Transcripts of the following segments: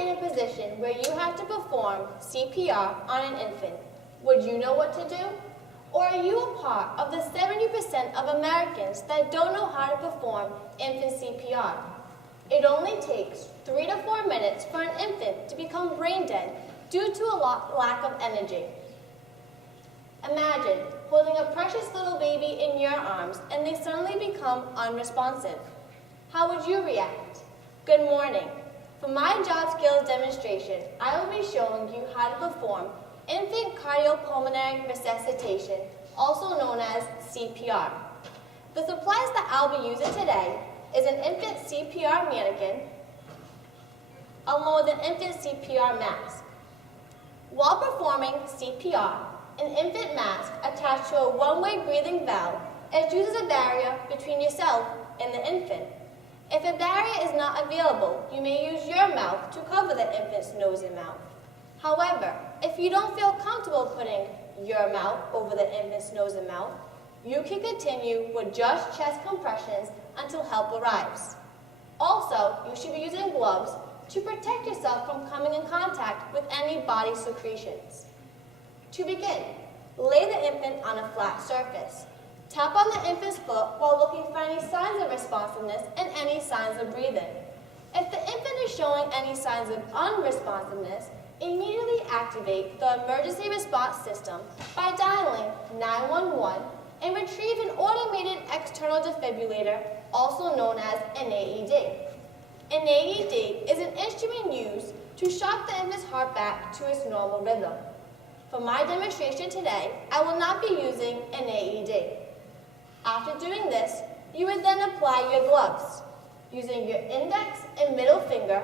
in a position where you have to perform CPR on an infant, would you know what to do? Or are you a part of the 70% of Americans that don't know how to perform infant CPR? It only takes 3 to 4 minutes for an infant to become brain dead due to a lack of energy. Imagine holding a precious little baby in your arms and they suddenly become unresponsive. How would you react? Good morning. For my job skills demonstration, I will be showing you how to perform infant cardiopulmonary resuscitation, also known as CPR. The supplies that I'll be using today is an infant CPR mannequin, along with an infant CPR mask. While performing CPR, an infant mask attached to a one-way breathing valve is used as a barrier between yourself and the infant. If a barrier is not available, you may use your mouth to cover the infant's nose and mouth. However, if you don't feel comfortable putting your mouth over the infant's nose and mouth, you can continue with just chest compressions until help arrives. Also, you should be using gloves to protect yourself from coming in contact with any body secretions. To begin, lay the infant on a flat surface. Tap on the infant's foot while looking for any signs of responsiveness and any signs of breathing. If the infant is showing any signs of unresponsiveness, immediately activate the emergency response system by dialing 911 and retrieve an automated external defibrillator, also known as an AED. An AED is an instrument used to shock the infant's heart back to its normal rhythm. For my demonstration today, I will not be using an AED. After doing this, you would then apply your gloves. Using your index and middle finger,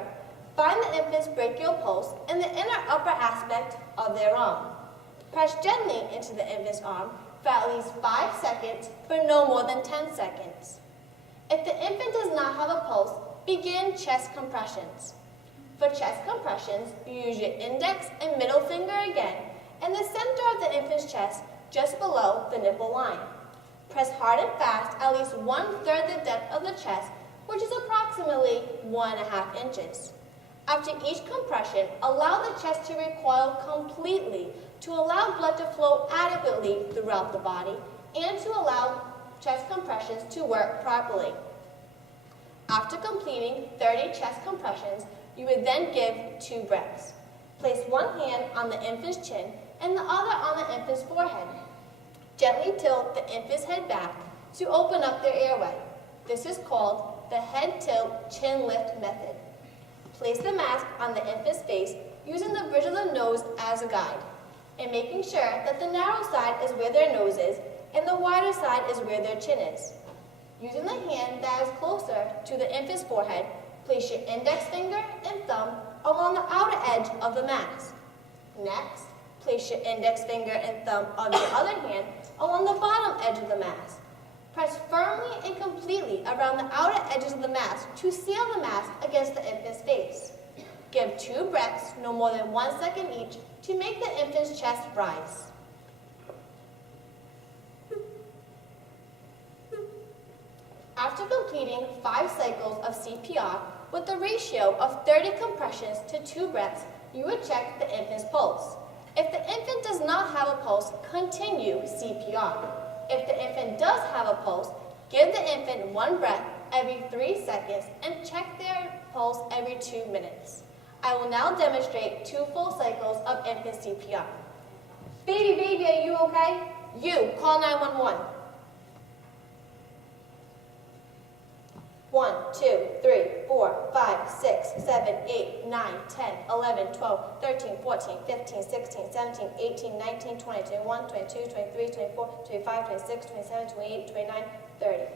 find the infant's brachial pulse in the inner upper aspect of their arm. Press gently into the infant's arm for at least 5 seconds, but no more than 10 seconds. If the infant does not have a pulse, begin chest compressions. For chest compressions, you use your index and middle finger again in the center of the infant's chest, just below the nipple line. Press hard and fast at least 1/3 the depth of the chest, which is approximately 1.5 inches. After each compression, allow the chest to recoil completely to allow blood to flow adequately throughout the body and to allow chest compressions to work properly. After completing 30 chest compressions, you would then give 2 breaths. Place one hand on the infant's chin and the other on the infant's forehead. Gently tilt the infant's head back to open up their airway. This is called the head tilt chin lift method. Place the mask on the infant's face using the bridge of the nose as a guide, and making sure that the narrow side is where their nose is and the wider side is where their chin is. Using the hand that is closer to the infant's forehead, place your index finger and thumb along the outer edge of the mask. Next, place your index finger and thumb of your other hand along the bottom edge of the mask. Press firmly and completely around the outer edges of the mask to seal the mask against the infant's face. Give 2 breaths, no more than 1 second each, to make the infant's chest rise. After completing 5 cycles of CPR with a ratio of 30 compressions to 2 breaths, you would check the infant's pulse. If the infant does not have a pulse, continue CPR. If the infant does have a pulse, give the infant 1 breath every 3 seconds and check their pulse every 2 minutes. I will now demonstrate 2 full cycles of infant CPR. Baby, are you okay? You, call 911. 1, 2, 3, 4, 5, 6, 7, 8, 9, 10, 11, 12, 13, 14, 15, 16, 17, 18, 19, 20, 21, 22, 23, 24, 25, 26, 27, 28, 29, 30.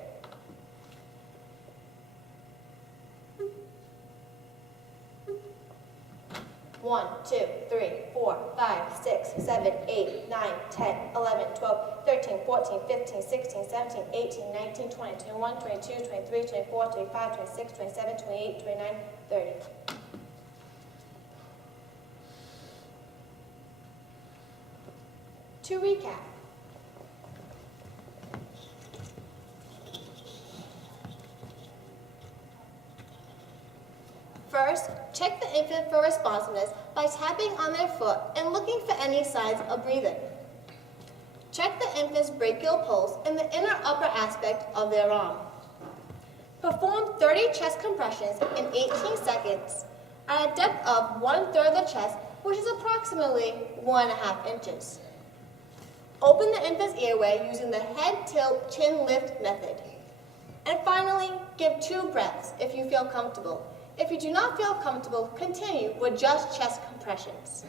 One, 2, 3, 4, 5, 6, 7, 8, 9, 10, 11, 12, 13, 14, 15, 16, 17, 18, 19, 20, 21, 22, 23, 24, 25, 26, 27, 28, 29, 30. To recap, First, check the infant for responsiveness by tapping on their foot and looking for any signs of breathing. Check the infant's brachial pulse in the inner upper aspect of their arm. Perform 30 chest compressions in 18 seconds at a depth of 1/3 of the chest, which is approximately 1.5 inches. Open the infant's airway using the head tilt chin lift method. And finally, give 2 breaths if you feel comfortable. If you do not feel comfortable, continue with just chest compressions.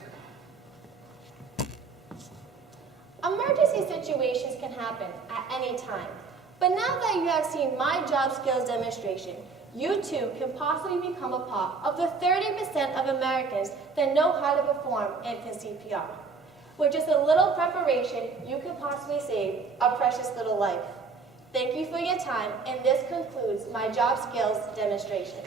Emergency situations can happen at any time. But now that you have seen my job skills demonstration, you too can possibly become a part of the 30% of Americans that know how to perform infant CPR. With just a little preparation, you could possibly save a precious little life. Thank you for your time, and this concludes my job skills demonstration.